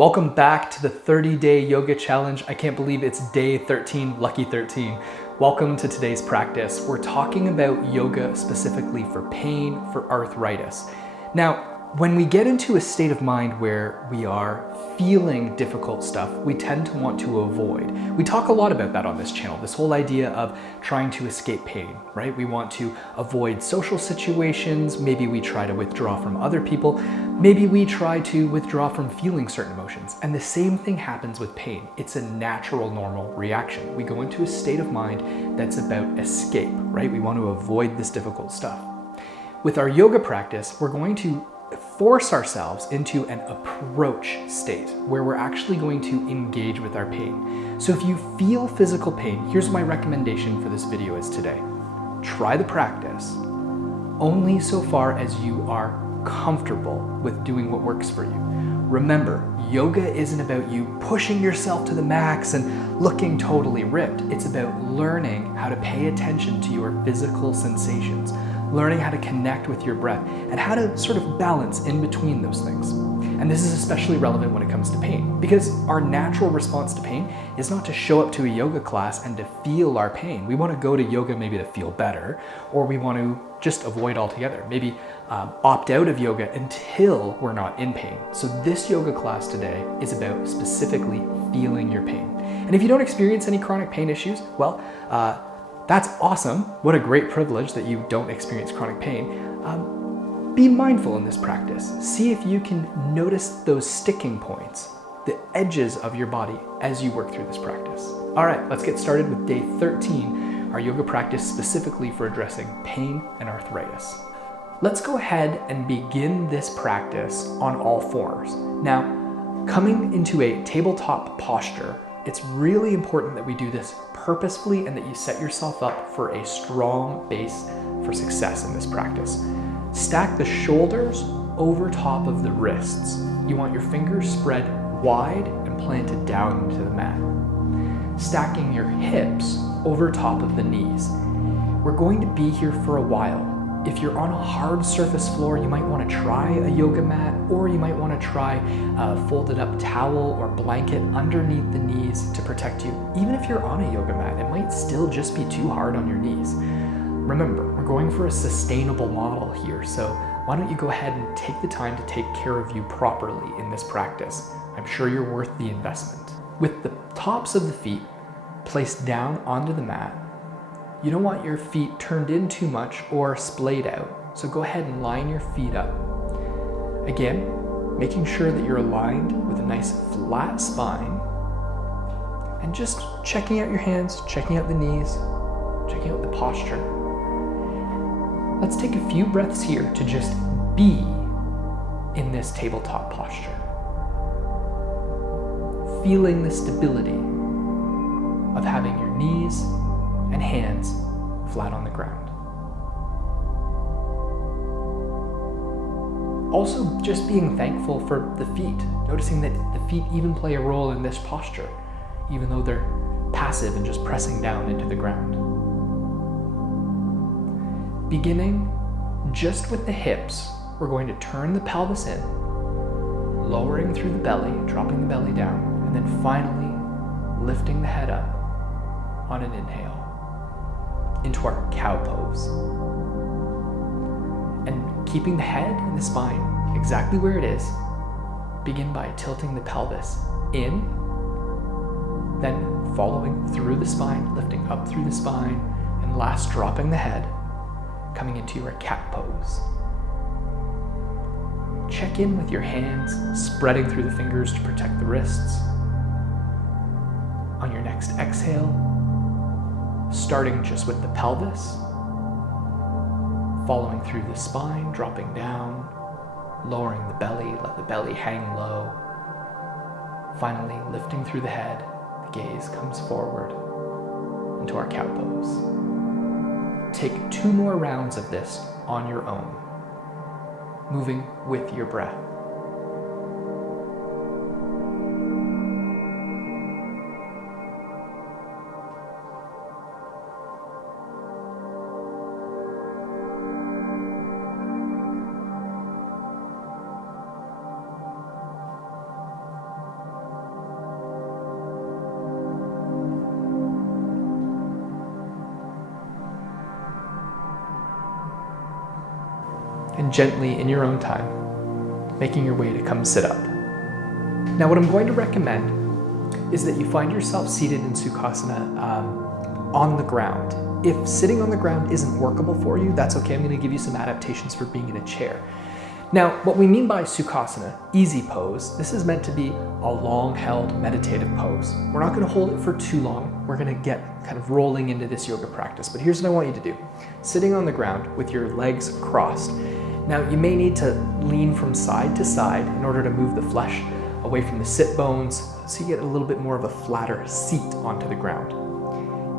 Welcome back to the 30-day yoga challenge. I can't believe it's day 13, lucky 13. Welcome to today's practice. We're talking about yoga specifically for pain, for arthritis. Now, when we get into a state of mind where we are feeling difficult stuff, we tend to want to avoid. We talk a lot about that on this channel, this whole idea of trying to escape pain, right? We want to avoid social situations. Maybe we try to withdraw from other people. Maybe we try to withdraw from feeling certain emotions. And the same thing happens with pain. It's a natural, normal reaction. We go into a state of mind that's about escape, right? We want to avoid this difficult stuff. With our yoga practice, we're going to force ourselves into an approach state where we're actually going to engage with our pain. So if you feel physical pain, here's my recommendation for this video is today. Try the practice only so far as you are comfortable with doing what works for you. Remember, yoga isn't about you pushing yourself to the max and looking totally ripped. It's about learning how to pay attention to your physical sensations, learning how to connect with your breath, and how to sort of balance in between those things. And this is especially relevant when it comes to pain, because our natural response to pain is not to show up to a yoga class and to feel our pain. We want to go to yoga maybe to feel better, or we want to just avoid altogether. Maybe opt out of yoga until we're not in pain. So this yoga class today is about specifically feeling your pain. And if you don't experience any chronic pain issues, well, that's awesome. What a great privilege that you don't experience chronic pain. Be mindful in this practice. See if you can notice those sticking points, the edges of your body as you work through this practice. All right, let's get started with day 13, our yoga practice specifically for addressing pain and arthritis. Let's go ahead and begin this practice on all fours. Now, coming into a tabletop posture, it's really important that we do this purposefully and that you set yourself up for a strong base for success in this practice. Stack the shoulders over top of the wrists. You want your fingers spread wide and planted down into the mat. Stacking your hips over top of the knees. We're going to be here for a while. If you're on a hard surface floor, you might want to try a yoga mat, or you might want to try a folded up towel or blanket underneath the knees to protect you. Even if you're on a yoga mat, it might still just be too hard on your knees. Remember, we're going for a sustainable model here, so why don't you go ahead and take the time to take care of you properly in this practice. I'm sure you're worth the investment. With the tops of the feet placed down onto the mat, you don't want your feet turned in too much or splayed out, so go ahead and line your feet up. Again, making sure that you're aligned with a nice flat spine, and just checking out your hands, checking out the knees, checking out the posture. Let's take a few breaths here to just be in this tabletop posture, feeling the stability of having your knees and hands flat on the ground. Also, just being thankful for the feet, noticing that the feet even play a role in this posture, even though they're passive and just pressing down into the ground. Beginning just with the hips, we're going to turn the pelvis in, lowering through the belly, dropping the belly down, and then finally lifting the head up on an inhale into our cow pose. And keeping the head and the spine exactly where it is, begin by tilting the pelvis in, then following through the spine, lifting up through the spine, and last dropping the head, coming into your cat pose. Check in with your hands, spreading through the fingers to protect the wrists. On your next exhale, starting just with the pelvis, following through the spine, dropping down, lowering the belly, let the belly hang low. Finally, lifting through the head, the gaze comes forward into our cow pose. Take 2 more rounds of this on your own, moving with your breath. gently in your own time, making your way to come sit up. Now, what I'm going to recommend is that you find yourself seated in Sukhasana on the ground. If sitting on the ground isn't workable for you, that's okay. I'm going to give you some adaptations for being in a chair. Now, what we mean by Sukhasana, easy pose, this is meant to be a long-held meditative pose. We're not going to hold it for too long. We're going to get kind of rolling into this yoga practice. But here's what I want you to do. Sitting on the ground with your legs crossed. Now, you may need to lean from side to side in order to move the flesh away from the sit bones, so you get a little bit more of a flatter seat onto the ground.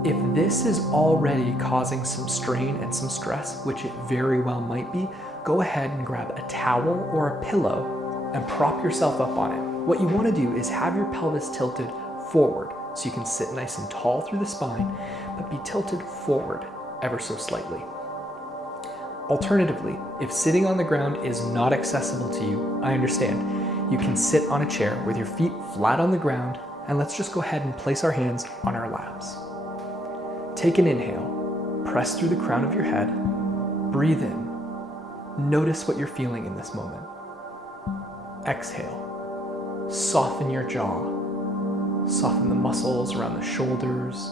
If this is already causing some strain and some stress, which it very well might be, go ahead and grab a towel or a pillow and prop yourself up on it. What you want to do is have your pelvis tilted forward so you can sit nice and tall through the spine, but be tilted forward ever so slightly. Alternatively, if sitting on the ground is not accessible to you, I understand. You can sit on a chair with your feet flat on the ground, and let's just go ahead and place our hands on our laps. Take an inhale, press through the crown of your head, breathe in. Notice what you're feeling in this moment. Exhale, soften your jaw, soften the muscles around the shoulders.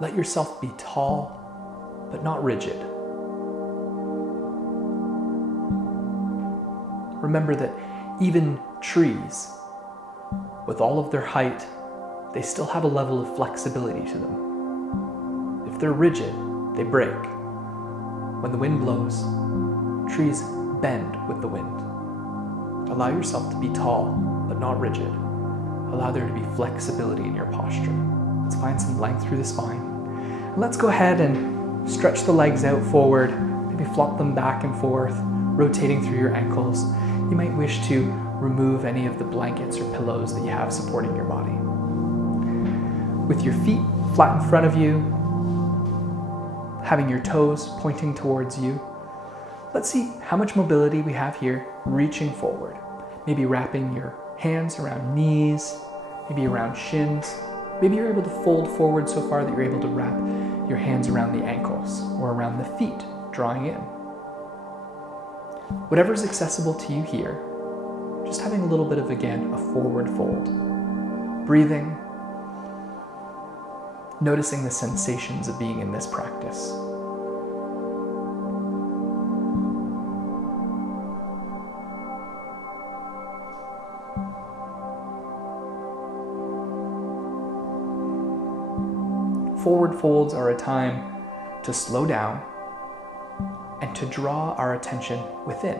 Let yourself be tall, but not rigid. Remember that even trees, with all of their height, they still have a level of flexibility to them. If they're rigid, they break. When the wind blows, trees bend with the wind. Allow yourself to be tall, but not rigid. Allow there to be flexibility in your posture. Let's find some length through the spine. And let's go ahead and stretch the legs out forward, maybe flop them back and forth, rotating through your ankles. You might wish to remove any of the blankets or pillows that you have supporting your body. With your feet flat in front of you, having your toes pointing towards you, let's see how much mobility we have here, reaching forward. Maybe wrapping your hands around knees, maybe around shins. Maybe you're able to fold forward so far that you're able to wrap your hands around the ankles or around the feet, drawing in. Whatever's accessible to you here, just having a little bit of, again, a forward fold. Breathing, noticing the sensations of being in this practice. Forward folds are a time to slow down and to draw our attention within.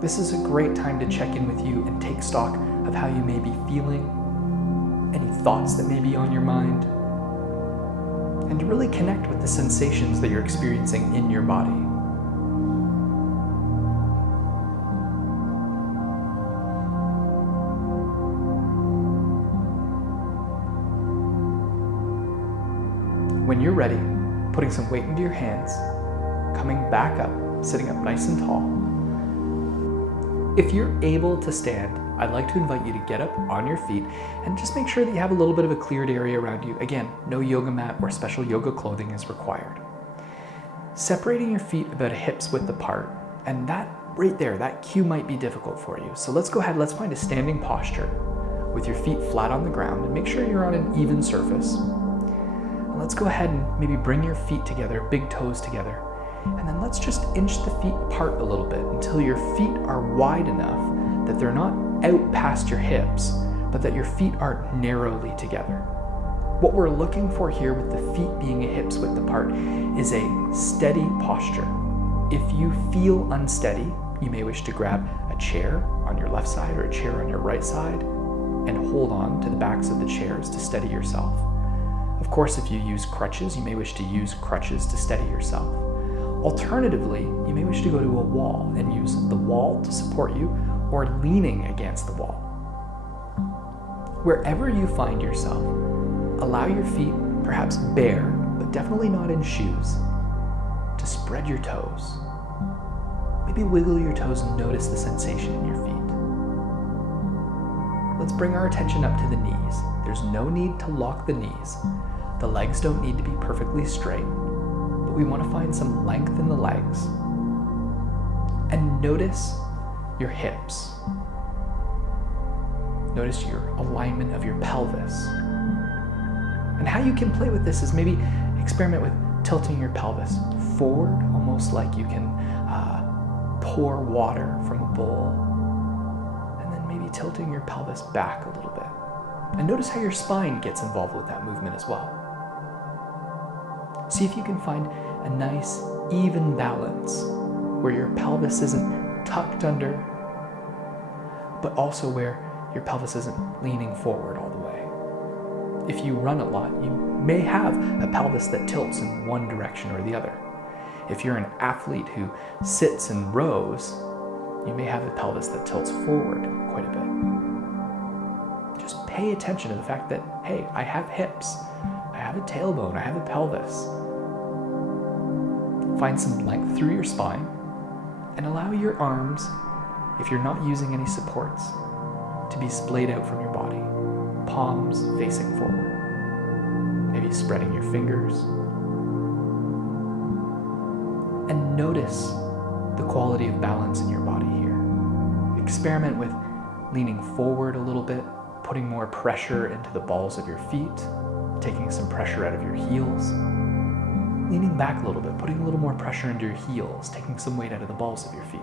This is a great time to check in with you and take stock of how you may be feeling, any thoughts that may be on your mind, and to really connect with the sensations that you're experiencing in your body. When you're ready, putting some weight into your hands, coming back up, sitting up nice and tall. If you're able to stand, I'd like to invite you to get up on your feet and just make sure that you have a little bit of a cleared area around you. Again, no yoga mat or special yoga clothing is required. Separating your feet about a hip's width apart, and that right there, that cue might be difficult for you. So let's go ahead, let's find a standing posture with your feet flat on the ground and make sure you're on an even surface. And let's go ahead and maybe bring your feet together, big toes together. And then let's just inch the feet apart a little bit until your feet are wide enough that they're not out past your hips, but that your feet are narrowly together. What we're looking for here with the feet being a hip's width apart is a steady posture. If you feel unsteady, you may wish to grab a chair on your left side or a chair on your right side and hold on to the backs of the chairs to steady yourself. Of course, if you use crutches, you may wish to use crutches to steady yourself. Alternatively, you may wish to go to a wall and use the wall to support you or leaning against the wall. Wherever you find yourself, allow your feet, perhaps bare, but definitely not in shoes, to spread your toes. Maybe wiggle your toes and notice the sensation in your feet. Let's bring our attention up to the knees. There's no need to lock the knees. The legs don't need to be perfectly straight, but we want to find some length in the legs. And notice your hips. Notice your alignment of your pelvis. And how you can play with this is maybe experiment with tilting your pelvis forward, almost like you can pour water from a bowl, and then maybe tilting your pelvis back a little bit. And notice how your spine gets involved with that movement as well. See if you can find a nice, even balance where your pelvis isn't tucked under, but also where your pelvis isn't leaning forward all the way. If you run a lot, you may have a pelvis that tilts in one direction or the other. If you're an athlete who sits and rows, you may have a pelvis that tilts forward quite a bit. Just pay attention to the fact that, hey, I have hips, I have a tailbone, I have a pelvis. Find some length through your spine and allow your arms, if you're not using any supports, to be splayed out from your body, palms facing forward. Maybe spreading your fingers. And notice the quality of balance in your body here. Experiment with leaning forward a little bit, putting more pressure into the balls of your feet, taking some pressure out of your heels, leaning back a little bit, putting a little more pressure into your heels, taking some weight out of the balls of your feet.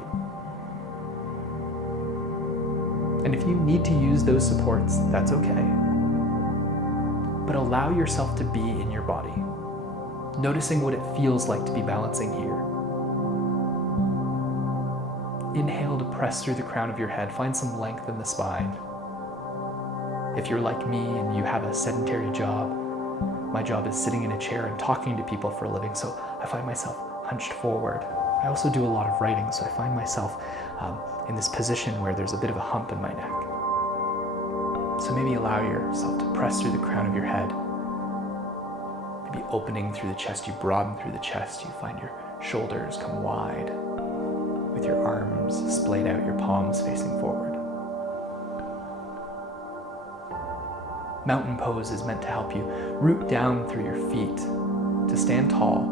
And if you need to use those supports, that's okay. But allow yourself to be in your body, noticing what it feels like to be balancing here. Inhale to press through the crown of your head. Find some length in the spine. If you're like me and you have a sedentary job, my job is sitting in a chair and talking to people for a living, so I find myself hunched forward. I also do a lot of writing, so I find myself in this position where there's a bit of a hump in my neck. So maybe allow yourself to press through the crown of your head. Maybe opening through the chest, you broaden through the chest, you find your shoulders come wide, with your arms splayed out, your palms facing forward. Mountain pose is meant to help you root down through your feet, to stand tall,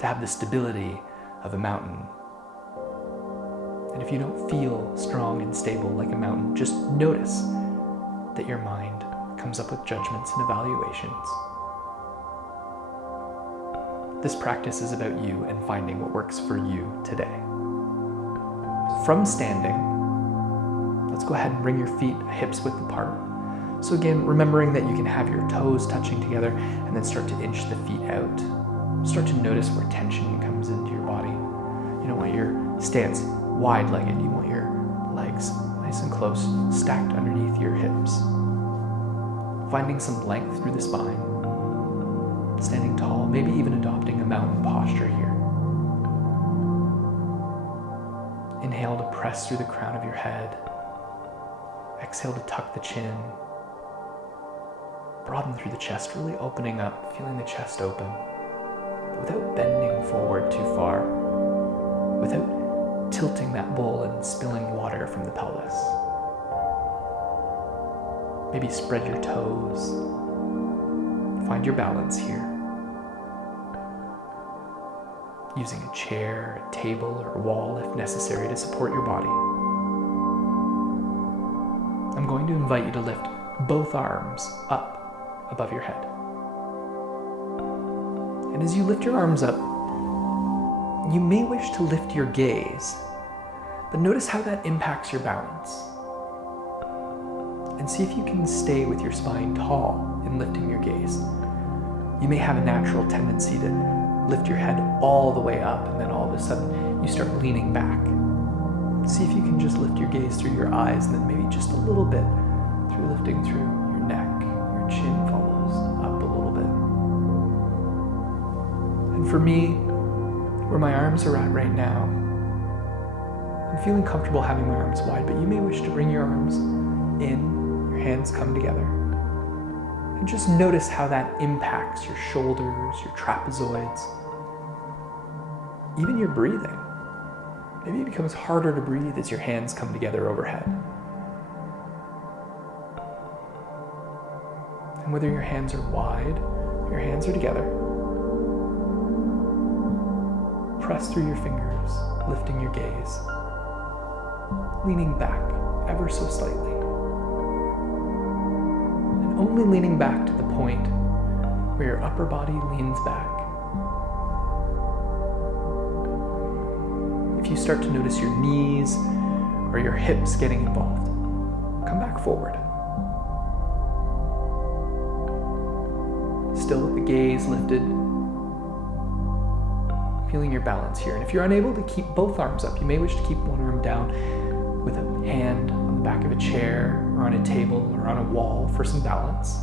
to have the stability of a mountain. And if you don't feel strong and stable like a mountain, just notice that your mind comes up with judgments and evaluations. This practice is about you and finding what works for you today. From standing, let's go ahead and bring your feet hips width apart. So again, remembering that you can have your toes touching together and then start to inch the feet out. Start to notice where tension comes into your body. You don't want your stance wide-legged. You want your legs nice and close, stacked underneath your hips. Finding some length through the spine. Standing tall, maybe even adopting a mountain posture here. Inhale to press through the crown of your head. Exhale to tuck the chin. Broaden through the chest, really opening up, feeling the chest open, but without bending forward too far, without tilting that bowl and spilling water from the pelvis. Maybe spread your toes. Find your balance here. Using a chair, a table, or a wall if necessary to support your body. I'm going to invite you to lift both arms up above your head. And as you lift your arms up, you may wish to lift your gaze, but notice how that impacts your balance. And see if you can stay with your spine tall in lifting your gaze. You may have a natural tendency to lift your head all the way up, and then all of a sudden you start leaning back. See if you can just lift your gaze through your eyes, and then maybe just a little bit through lifting through your neck. Your chin follows up a little bit. And for me, where my arms are at right now, I'm feeling comfortable having my arms wide, but you may wish to bring your arms in, your hands come together. And just notice how that impacts your shoulders, your trapezoids, even your breathing. Maybe it becomes harder to breathe as your hands come together overhead. And whether your hands are wide, your hands are together, press through your fingers, lifting your gaze, leaning back ever so slightly. And only leaning back to the point where your upper body leans back. If you start to notice your knees or your hips getting involved, come back forward. Still with the gaze lifted, feeling your balance here. And if you're unable to keep both arms up, you may wish to keep one arm down with a hand on the back of a chair or on a table or on a wall for some balance.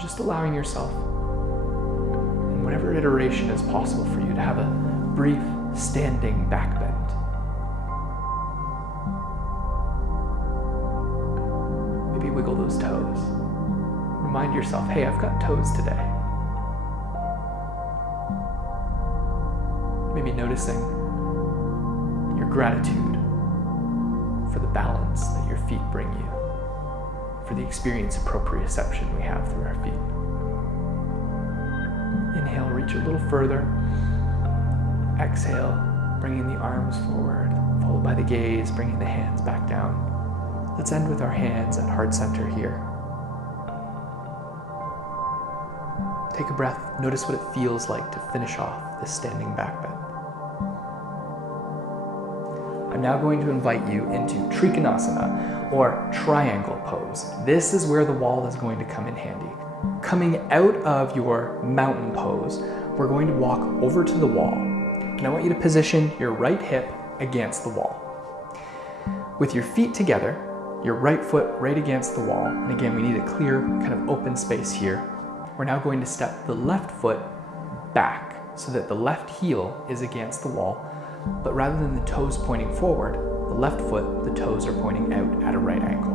Just allowing yourself, in whatever iteration is possible for you, to have a brief standing back bend. Maybe wiggle those toes. Remind yourself, hey, I've got toes today. Maybe noticing your gratitude for the balance that your feet bring you, for the experience of proprioception we have through our feet. Inhale, reach a little further. Exhale, bringing the arms forward, followed by the gaze, bringing the hands back down. Let's end with our hands at heart center here. Take a breath. Notice what it feels like to finish off this standing back bend. I'm now going to invite you into Trikonasana, or triangle pose. This is where the wall is going to come in handy. Coming out of your mountain pose, we're going to walk over to the wall. And I want you to position your right hip against the wall. With your feet together, your right foot right against the wall. And again, we need a clear kind of open space here. We're now going to step the left foot back so that the left heel is against the wall, but rather than the toes pointing forward, the left foot, the toes are pointing out at a right angle.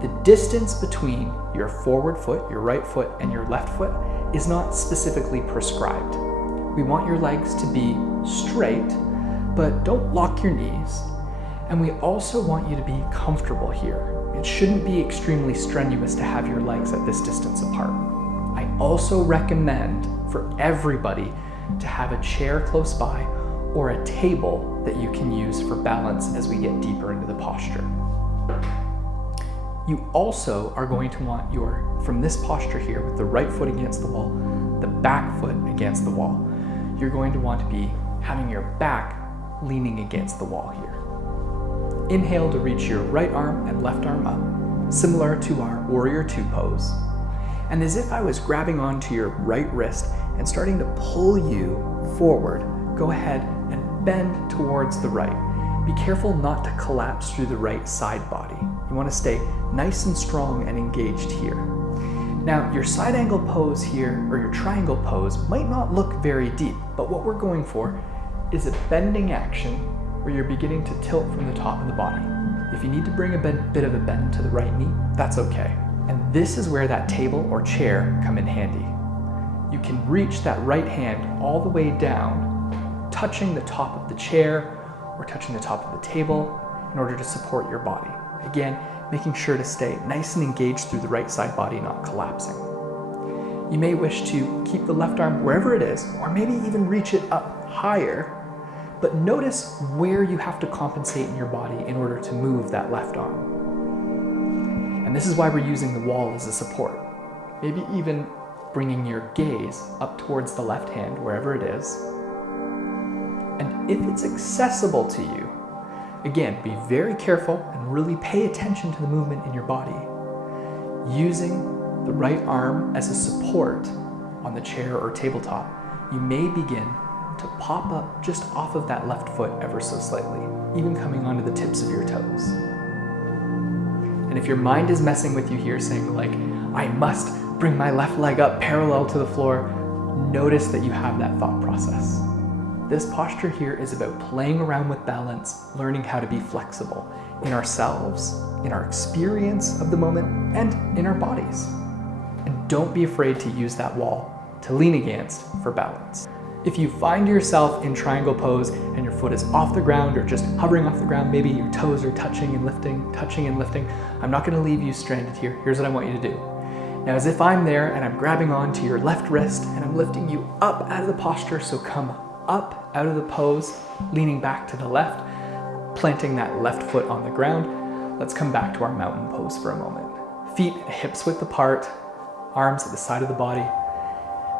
The distance between your forward foot, your right foot, and your left foot is not specifically prescribed. We want your legs to be straight, but don't lock your knees. And we also want you to be comfortable here. It shouldn't be extremely strenuous to have your legs at this distance apart. I also recommend for everybody to have a chair close by or a table that you can use for balance as we get deeper into the posture. You also are going to want from this posture here, with the right foot against the wall, the back foot against the wall, you're going to want to be having your back leaning against the wall here. Inhale to reach your right arm and left arm up, similar to our Warrior Two pose. And as if I was grabbing onto your right wrist and starting to pull you forward, go ahead and bend towards the right. Be careful not to collapse through the right side body. You want to stay nice and strong and engaged here. Now, your side angle pose here, or your triangle pose, might not look very deep, but what we're going for is a bending action where you're beginning to tilt from the top of the body. If you need to bring a bit of a bend to the right knee, that's okay. And this is where that table or chair come in handy. You can reach that right hand all the way down, touching the top of the chair or touching the top of the table in order to support your body. Again, making sure to stay nice and engaged through the right side body, not collapsing. You may wish to keep the left arm wherever it is, or maybe even reach it up higher, but notice where you have to compensate in your body in order to move that left arm. And this is why we're using the wall as a support. Maybe even bringing your gaze up towards the left hand, wherever it is. And if it's accessible to you, again, be very careful and really pay attention to the movement in your body. Using the right arm as a support on the chair or tabletop, you may begin to pop up just off of that left foot ever so slightly, even coming onto the tips of your toes. And if your mind is messing with you here, saying like, I must bring my left leg up parallel to the floor, notice that you have that thought process. This posture here is about playing around with balance, learning how to be flexible in ourselves, in our experience of the moment, and in our bodies. And don't be afraid to use that wall to lean against for balance. If you find yourself in triangle pose and your foot is off the ground or just hovering off the ground, maybe your toes are touching and lifting, I'm not going to leave you stranded here. Here's what I want you to do. Now, as if I'm there and I'm grabbing onto your left wrist and I'm lifting you up out of the posture, so come up out of the pose, leaning back to the left, planting that left foot on the ground. Let's come back to our mountain pose for a moment. Feet hips width apart, arms at the side of the body,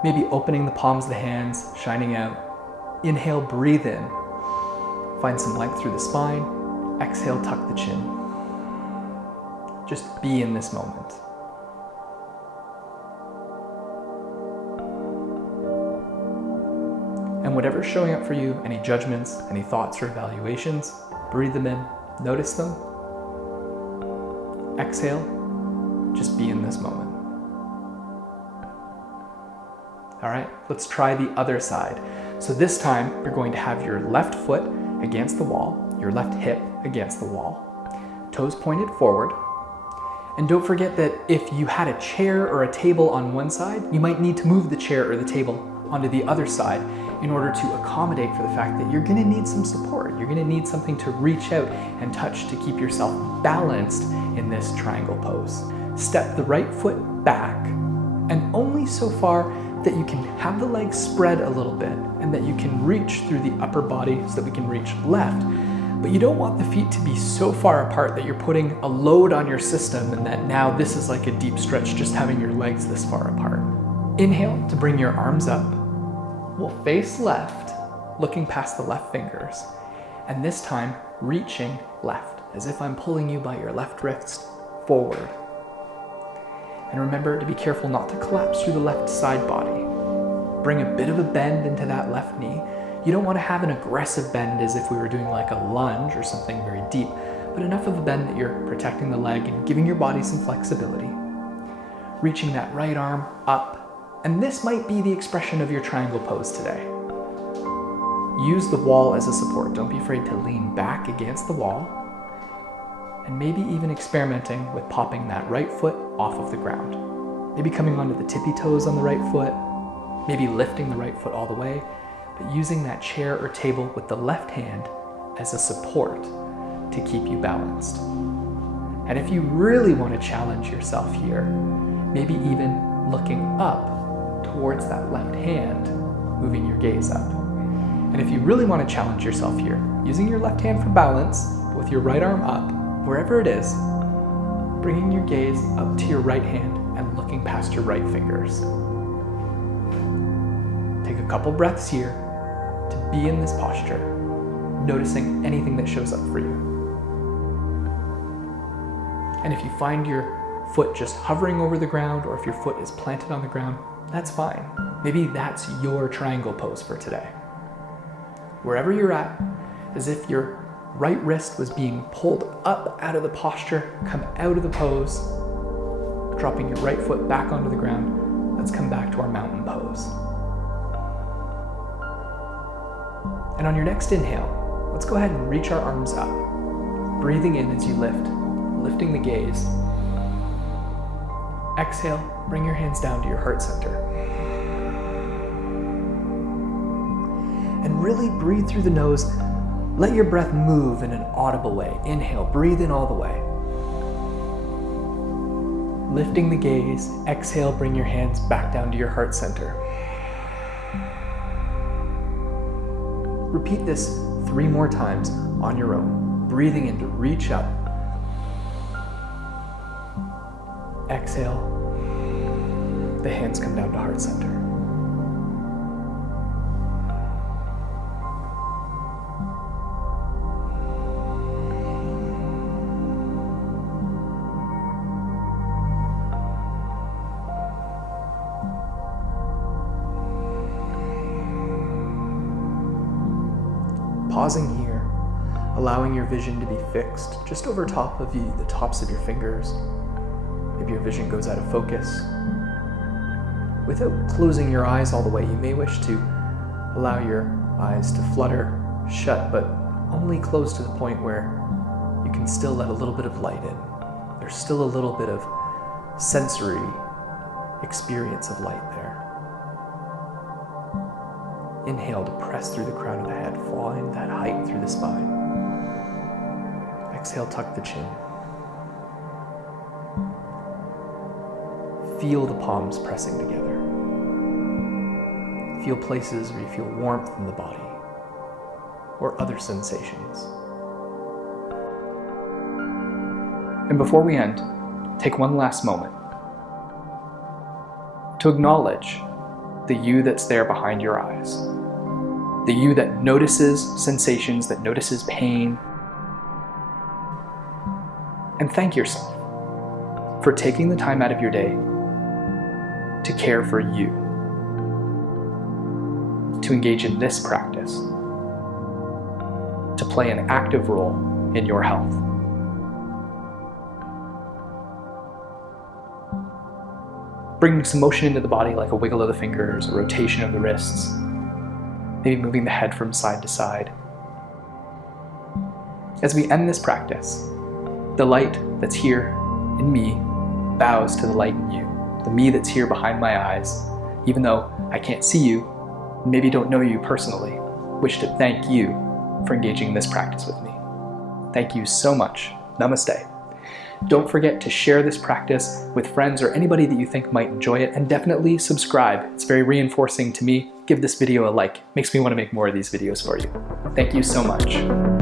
maybe opening the palms of the hands, shining out. Inhale, breathe in. Find some length through the spine. Exhale, tuck the chin. Just be in this moment. And whatever's showing up for you, any judgments, any thoughts or evaluations, breathe them in, notice them. Exhale, just be in this moment. All right, let's try the other side. So this time, you're going to have your left foot against the wall, your left hip against the wall, toes pointed forward. And don't forget that if you had a chair or a table on one side, you might need to move the chair or the table onto the other side in order to accommodate for the fact that you're going to need some support. You're going to need something to reach out and touch to keep yourself balanced in this triangle pose. Step the right foot back, and only so far that you can have the legs spread a little bit and that you can reach through the upper body so that we can reach left. But you don't want the feet to be so far apart that you're putting a load on your system and that now this is like a deep stretch just having your legs this far apart. Inhale to bring your arms up. We'll face left, looking past the left fingers, and this time reaching left, as if I'm pulling you by your left wrist forward. And remember to be careful not to collapse through the left side body. Bring a bit of a bend into that left knee. You don't want to have an aggressive bend as if we were doing like a lunge or something very deep, but enough of a bend that you're protecting the leg and giving your body some flexibility. Reaching that right arm up. And this might be the expression of your triangle pose today. Use the wall as a support. Don't be afraid to lean back against the wall. And maybe even experimenting with popping that right foot off of the ground. Maybe coming onto the tippy toes on the right foot. Maybe lifting the right foot all the way. But using that chair or table with the left hand as a support to keep you balanced. And if you really want to challenge yourself here, maybe even looking up towards that left hand, moving your gaze up. And if you really want to challenge yourself here, using your left hand for balance, with your right arm up, wherever it is, bringing your gaze up to your right hand and looking past your right fingers. Take a couple breaths here to be in this posture, noticing anything that shows up for you. And if you find your foot just hovering over the ground, or if your foot is planted on the ground, that's fine. Maybe that's your triangle pose for today. Wherever you're at, as if your right wrist was being pulled up out of the posture, come out of the pose, dropping your right foot back onto the ground. Let's come back to our mountain pose. And on your next inhale, let's go ahead and reach our arms up, breathing in as you lift, lifting the gaze. Exhale, bring your hands down to your heart center. And really breathe through the nose. Let your breath move in an audible way. Inhale, breathe in all the way. Lifting the gaze. Exhale, bring your hands back down to your heart center. Repeat this 3 more times on your own. Breathing in to reach up. Exhale, the hands come down to heart center. Pausing here, allowing your vision to be fixed just over top of you, the tops of your fingers. Maybe your vision goes out of focus. Without closing your eyes all the way, you may wish to allow your eyes to flutter shut, but only close to the point where you can still let a little bit of light in. There's still a little bit of sensory experience of light there. Inhale to press through the crown of the head, find that height through the spine. Exhale, tuck the chin. Feel the palms pressing together. Feel places where you feel warmth in the body or other sensations. And before we end, take one last moment to acknowledge the you that's there behind your eyes, the you that notices sensations, that notices pain, and thank yourself for taking the time out of your day to care for you, to engage in this practice, to play an active role in your health. Bringing some motion into the body, like a wiggle of the fingers, a rotation of the wrists, maybe moving the head from side to side. As we end this practice, the light that's here in me bows to the light in you, the me that's here behind my eyes. Even though I can't see you, maybe don't know you personally, wish to thank you for engaging in this practice with me. Thank you so much. Namaste. Don't forget to share this practice with friends or anybody that you think might enjoy it, and definitely subscribe. It's very reinforcing to me. Give this video a like. Makes me want to make more of these videos for you. Thank you so much.